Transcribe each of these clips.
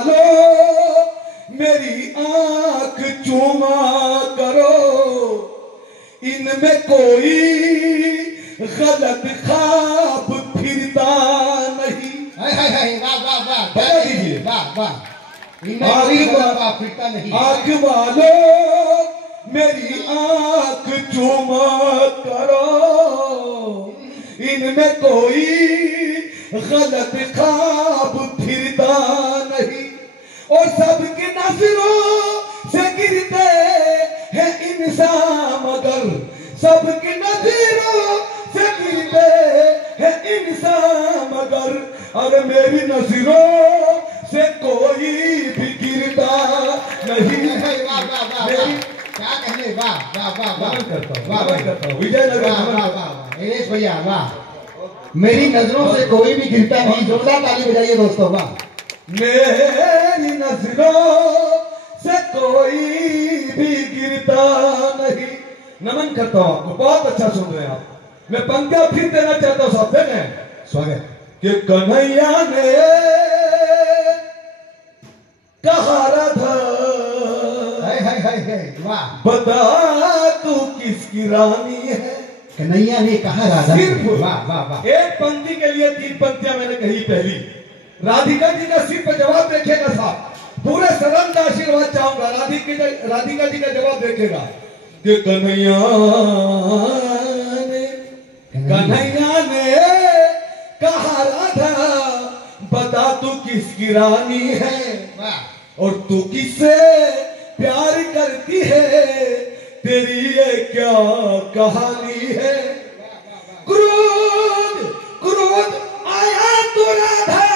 लो मेरी आंख चूमा करो, इनमें कोई गलत ख्वाब फिरता नहीं। वाह वाह वाह, बता दीजिए। वाह वाह, फिरता नहीं। आंख वालो मेरी आंख चूमा करो, इनमें कोई गलत ख्वाब फिरता नहीं। और सबकी नजरों से गिरते हैं इंसान, मगर सबकी नजरों से गिरते हैं इंसान, मगर अरे मेरी नजरों से कोई भी गिरता नहीं। क्या कहने, वाह वाह वाह वाह करता हूँ विजयनगर। वाह वाह नरेश भैया, वाह। मेरी नजरों से कोई भी गिरता नहीं। जोरदार ताली बजाइए दोस्तों। वाह। मेरी नजरों से कोई भी गिरता नहीं। नमन करता हूँ आपको, बहुत अच्छा सुन रहे हैं आप। मैं पंक्तियां फिर देना चाहता हूँ साहब, देखें। स्वागत। कि कन्हैया ने कहा था, वाह, बता तू किसकी रानी है। कन्हैया ने कहा राधा। सिर्फ वाह वाह वाह। एक पंक्ति के लिए 3 पंक्तियां मैंने कही। पहली, राधिका जी का सिर्फ जवाब देखेगा साहब, पूरे सदन का आशीर्वाद चाहूंगा। राधिका जी का जवाब देखेगा कि कन्हैया ने कहा राधा, बता तू किसकी रानी है और तू किससे प्यार करती है, तेरी ये क्या कहानी है। क्रोध क्रोध आया तो राधा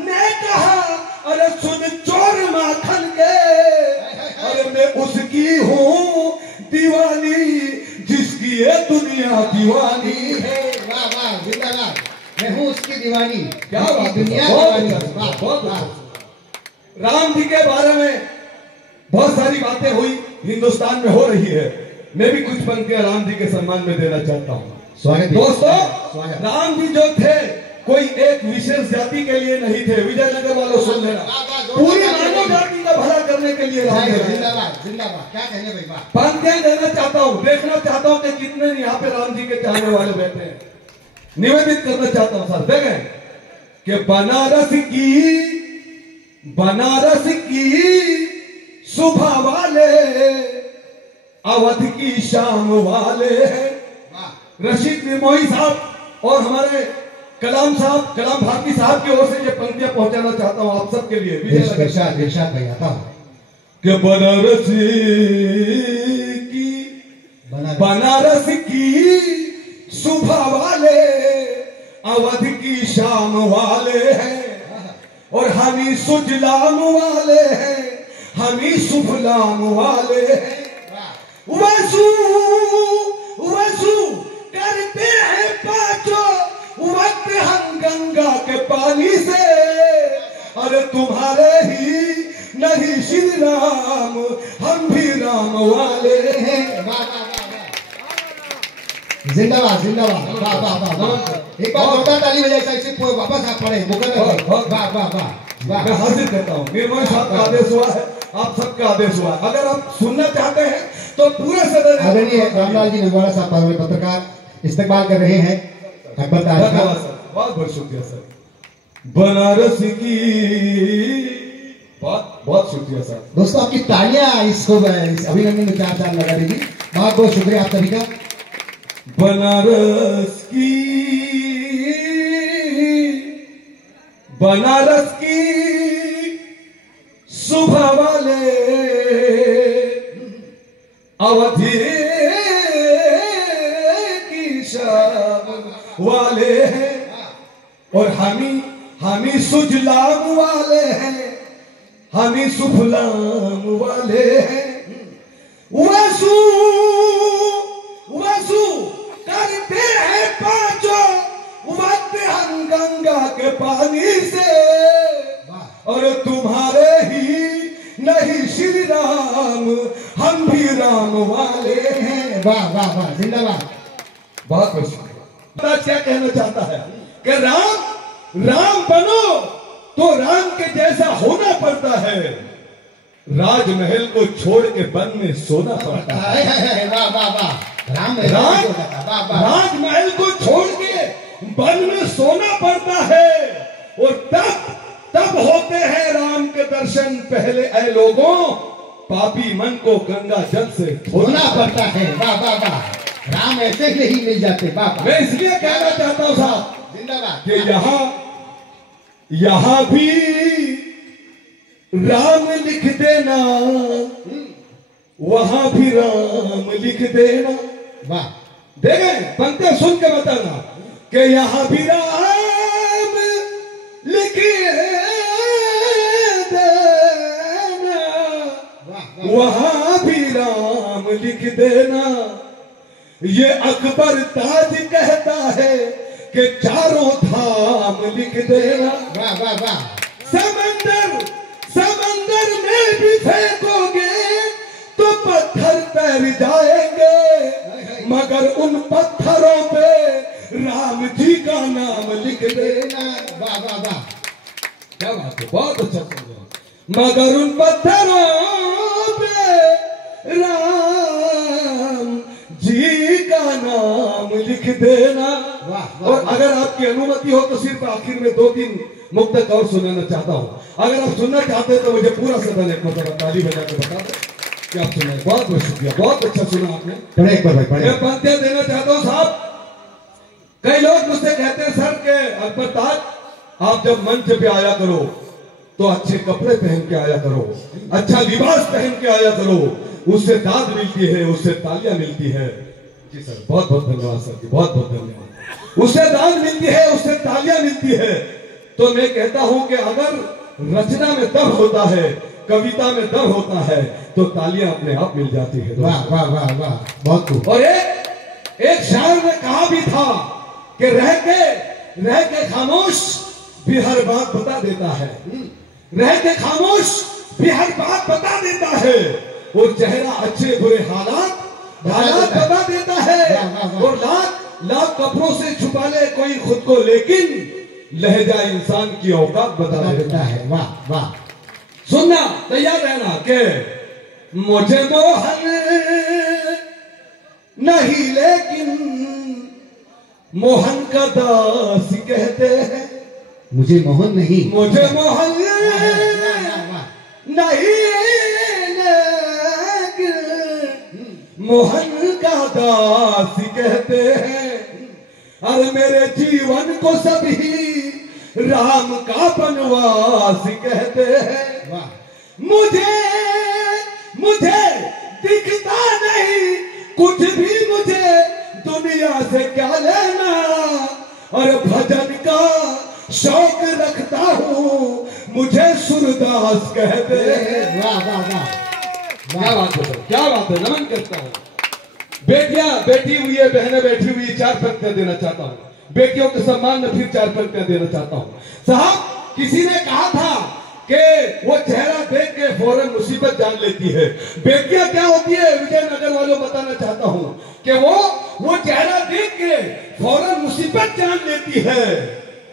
ने कहा, अरे सुन चोर माखन के, अरे मैं उसकी हूँ दीवानी जिसकी ये दुनिया दीवानी है। वाह वाह, जिंदाबाद। मैं हूँ उसकी दीवानी, क्या बात, दुनिया दीवानी। राम जी के बारे में बहुत सारी बातें हुई, हिंदुस्तान में हो रही है। मैं भी कुछ पंक्तियां राम जी के सम्मान में देना चाहता हूँ। स्वागत दोस्तों, स्वागत। राम जी जो थे कोई एक विशेष जाति के लिए नहीं थे। विजयनगर वालों सुन लेना, पूरी मानव जाति का भला करने के लिए राम जी। जिंदाबाद जिंदाबाद। क्या कहने भाई, वाह। पंक्तियां देना चाहता हूँ, देखना चाहता हूँ कि कितने यहाँ पे राम जी के चाहने वाले बैठे हैं। निवेदित करना चाहता हूँ सर, देखें कि बनारस की सुबह वाले, अवध की शाम वाले हैं। रशीद निर्मोही साहब और हमारे कलाम भारती साहब की ओर से ये पंक्तियां पहुंचाना चाहता हूं आप सबके लिए। इरशाद भाई आता हूं कि बनारस की सुबह वाले, अवध की शाम वाले हैं, और हमी सुजलाम वाले हैं, हमी सुफलाम वाले हैं। वसु वसु करते हैं पांचों वक्त हम गंगा के पानी से, अरे तुम्हारे ही नहीं श्री राम, हम भी राम वाले हैं। जिंदाबाद जिंदाबाद। वाह वाह वाह। एक बार जोरदार ताली बजाइए, इससे वापस आप पढ़े। वाह वाह वाह। मैं हाजिर करता हूँ, निर्मोही साहब का आदेश हुआ है, आप सबका आदेश हुआ है। अगर आप सुनना चाहते हैं तो पूरे सदन। आदरणीय रामलाल जी नगवाड़ा साहब पत्रकार इस्तेमाल कर रहे हैं। बहुत बहुत शुक्रिया सर। बनारस की बहुत बहुत शुक्रिया सर। दोस्तों आपकी तालियां इसको अभिनंदन में 4 लगा दीजिए। बहुत बहुत शुक्रिया आप सभी का। बनारस की सुबह वाले, अवधि की शाम वाले हैं, और हमी सुजलाम वाले हैं, हमी सुफलाम वाले हैं। वसु वसु करते हैं पांचों वक्त हम गंगा के पानी से, और तुम्हारे ही नहीं श्री राम, हम भी राम वाले हैं। वाह वाह वाह, जिंदाबाद। बहुत खुश। क्या कहना चाहता है कि राम बनो तो राम के जैसा होना पड़ता पड़ता है, राजमहल को छोड़ के वन में सोना पड़ता है। वाह वाह वाह, राजमहल को छोड़ के वन में सोना पड़ता है, और तब होते हैं राम के दर्शन। पहले ऐ लोगों, पापी मन को गंगा जल से धोना पड़ता है। वाह वाह वाह, राम ऐसे ही नहीं मिल जाते। वाह, मैं इसलिए कहना चाहता हूँ साहब जिंदाबाद कि यहाँ भी राम लिख देना, वहां भी राम लिख देना। वाह, देखें पंक्तियां सुन के बताना कि यहाँ भी राम लिख देना, वहां भी राम लिख देना। ये अकबर ताज कहता है कि चारों धाम लिख देना। वाह वाह वाह, समंदर में भी फेंकोगे तो पत्थर तैर जाएंगे, मगर उन पत्थरों पे राम जी का नाम लिख देना। वाह वाह वाह, क्या बात है, बहुत अच्छा समझा। मगर उन पत्थरों पे राम जी का नाम लिख देना। और अगर आपकी अनुमति हो तो सिर्फ आखिर में 2-3 मुक्तक और सुनाना चाहता हूँ। अगर आप सुनना चाहते हैं तो मुझे पूरा सदन एक मतलब ताली बजा के बता दो कि आप सुनाए। बहुत बहुत शुक्रिया, बहुत अच्छा सुना आपने। मैं पंक्तियां देना चाहता हूँ साहब। कई लोग मुझसे कहते हैं सर के अकबर ताज, आप जब मंच पे आया करो तो अच्छे कपड़े पहन के आया करो, अच्छा लिबास पहन के आया करो, उससे दाद मिलती है, उससे तालियां मिलती है। जी सर, बहुत बहुत धन्यवाद सर जी, बहुत बहुत धन्यवाद। उससे दाद मिलती है, उससे तालियां मिलती है। तो मैं कहता हूं कि अगर रचना में दम होता है, कविता में दम होता है, तो तालियां अपने आप मिल जाती है। वाह वाह वाह वाह, बहुत खूब। और एक शायर ने कहा भी था कि रह के खामोश भी हर बात बता देता है, रह के खामोश भी हर बात बता देता है, और चेहरा अच्छे बुरे हालात बता देता है। और लाख कपड़ों से छुपा ले कोई खुद को, लेकिन लहजा इंसान की औकात बता देता है। वाह वाह, सुनना, तैयार रहना कि मुझे मोहन नहीं लेकिन मोहन का दास कहते हैं। मुझे मोहन नहीं, मुझे मोहन नहीं मोहन का दास कहते हैं। अरे मेरे जीवन को सभी राम का बनवास कहते हैं। मुझे दिखता नहीं कुछ भी, मुझे दुनिया से क्या लेना, और भजन का शौक रखता हूँ, मुझे सूरदास कहते हैं। वाह वाह वाह, क्या बात है, क्या बात है, नमन करता हूँ। बेटियां बैठी हुई है, बहनें बैठी हुई, 4 पंक्तियां देना चाहता हूँ। बेटियों के सम्मान में फिर 4 पंक्तियां देना चाहता हूँ। साहब, किसी ने कहा था कि वो चेहरा देख के फौरन मुसीबत जान लेती है। बेटियां क्या होती है, विजयनगर वालों बताना चाहता हूँ कि वो चेहरा देख के फौरन मुसीबत जान लेती है,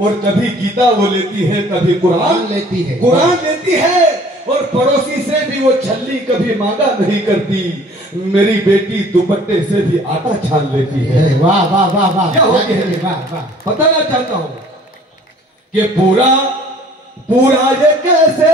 और कभी गीता वो लेती है, कभी कुरान लेती है, और पड़ोसी से भी वो छल्ली कभी मांगा नहीं करती। मेरी बेटी दुपट्टे से भी आटा छान लेती है। वाह वाह वाह वाह, क्या होती है, वाह वाह। बताना चाहता हूं कि पूरा ये कैसे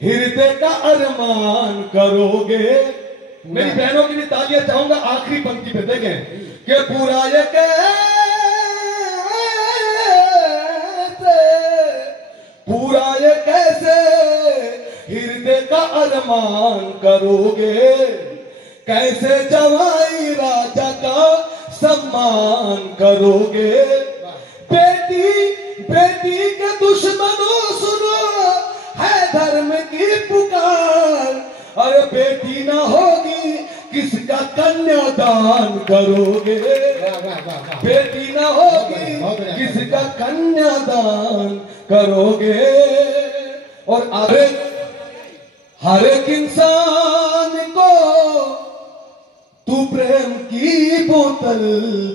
हृदय का अरमान करोगे। मेरी बहनों की भी तालियां चाहूंगा आखिरी पंक्ति पे, देखें कि पूरा ये कैसे हृदय का अरमान करोगे, कैसे जवाई राजा का सम्मान करोगे। बेटी के दुश्मनों सुनो है धर्म की पुकार, अरे बेटी ना होगी किसका कन्यादान करोगे। बेटी ना होगी किसका कन्यादान करोगे। और हर एक इंसान को तू प्रेम की बोतल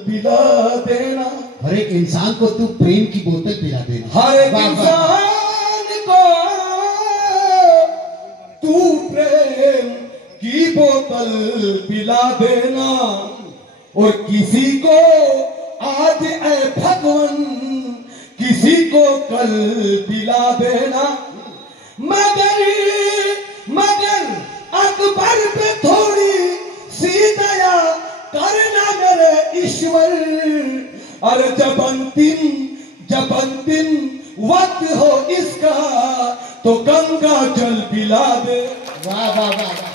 पिला देना। हर एक इंसान को तू प्रेम की बोतल पिला देना। हर एक इंसान को कल पिला देना, और किसी को आज ऐ भगवान किसी को कल पिला देना। मगर मगर अकबर पे थोड़ी सी दया करना मेरे ईश्वर, अरे जब अंतिम वक्त हो इसका तो गंगा जल पिला दे। वाह वाह वाह।